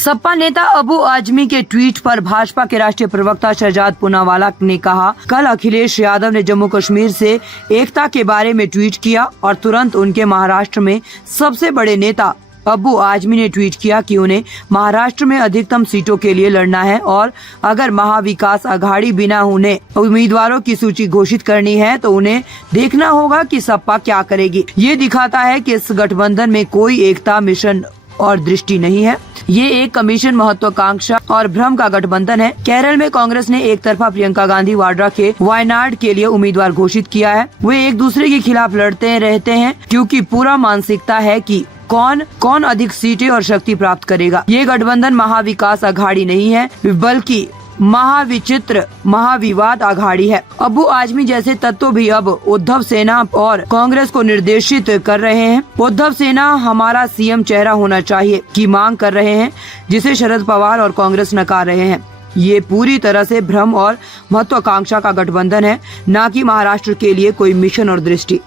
सपा नेता अबू आजमी के ट्वीट पर भाजपा के राष्ट्रीय प्रवक्ता शहजाद पूनावाला ने कहा, कल अखिलेश यादव ने जम्मू कश्मीर से एकता के बारे में ट्वीट किया और तुरंत उनके महाराष्ट्र में सबसे बड़े नेता अबू आजमी ने ट्वीट किया कि उन्हें महाराष्ट्र में अधिकतम सीटों के लिए लड़ना है और अगर महाविकास आघाड़ी बिना उन्हें उम्मीदवारों की सूची घोषित करनी है तो उन्हें देखना होगा कि सपा क्या करेगी। ये दिखाता है कि इस गठबंधन में कोई एकता, मिशन और दृष्टि नहीं है। ये एक कमीशन, महत्वाकांक्षा और भ्रम का गठबंधन है। केरल में कांग्रेस ने एक तरफा प्रियंका गांधी वाड्रा के वायनाड के लिए उम्मीदवार घोषित किया है। वे एक दूसरे के खिलाफ लड़ते रहते हैं क्योंकि पूरा मानसिकता है कि कौन अधिक सीटें और शक्ति प्राप्त करेगा। ये गठबंधन महाविकास आघाड़ी नहीं है बल्कि महाविचित्र महाविवाद आघाड़ी है। अबू आजमी जैसे तत्व भी अब उद्धव सेना और कांग्रेस को निर्देशित कर रहे हैं। उद्धव सेना हमारा सीएम चेहरा होना चाहिए की मांग कर रहे हैं, जिसे शरद पवार और कांग्रेस नकार रहे हैं। ये पूरी तरह से भ्रम और महत्वाकांक्षा का गठबंधन है, न कि महाराष्ट्र के लिए कोई मिशन और दृष्टि।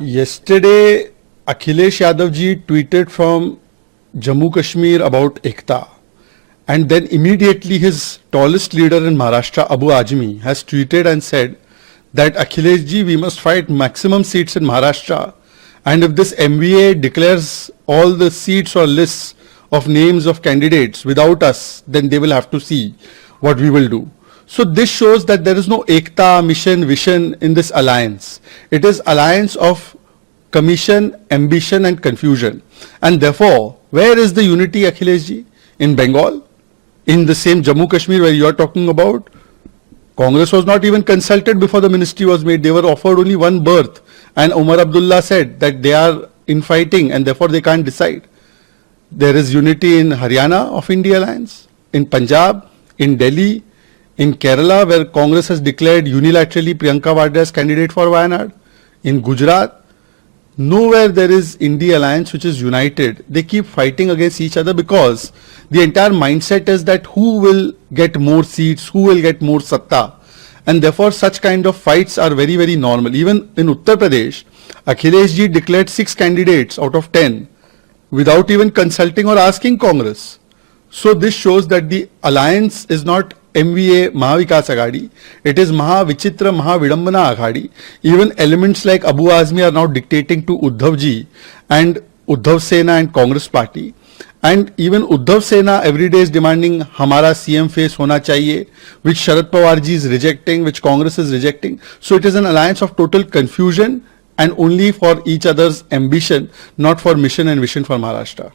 Yesterday, Akhilesh Yadav ji tweeted from Jammu Kashmir about Ekta. And then immediately his tallest leader in Maharashtra, Abu Ajmi, has tweeted and said that Akhilesh ji, we must fight maximum seats in Maharashtra. And if this MVA declares all the seats or lists of names of candidates without us, then they will have to see what we will do. So this shows that there is no Ekta, mission, vision in this alliance. It is alliance of commission, ambition and confusion. And therefore, where is the unity, Akhilesh ji? In Bengal? In the same Jammu Kashmir where you are talking about? Congress was not even consulted before the ministry was made. They were offered only one berth. And Umar Abdullah said that they are infighting and therefore they can't decide. There is unity in Haryana of India Alliance, in Punjab, in Delhi, in Kerala where Congress has declared unilaterally Priyanka Vadra as candidate for Wayanad, in Gujarat. Nowhere there is India Alliance which is united. They keep fighting against each other because the entire mindset is that who will get more seats, who will get more satta. And therefore such kind of fights are very, very normal. Even in Uttar Pradesh, Akhilesh ji declared 6 candidates out of 10 without even consulting or asking Congress. So this shows that the alliance is not MVA Mahavikas Aghadi, it is Mahavichitra Mahavidambana Aghadi. Even elements like Abu Azmi are now dictating to Uddhav ji and Uddhav Sena and Congress party. And even Uddhav Sena every day is demanding Hamara CM face hona chahiye, which Sharad Pawar ji is rejecting, which Congress is rejecting. So it is an alliance of total confusion and only for each other's ambition, not for mission and vision for Maharashtra.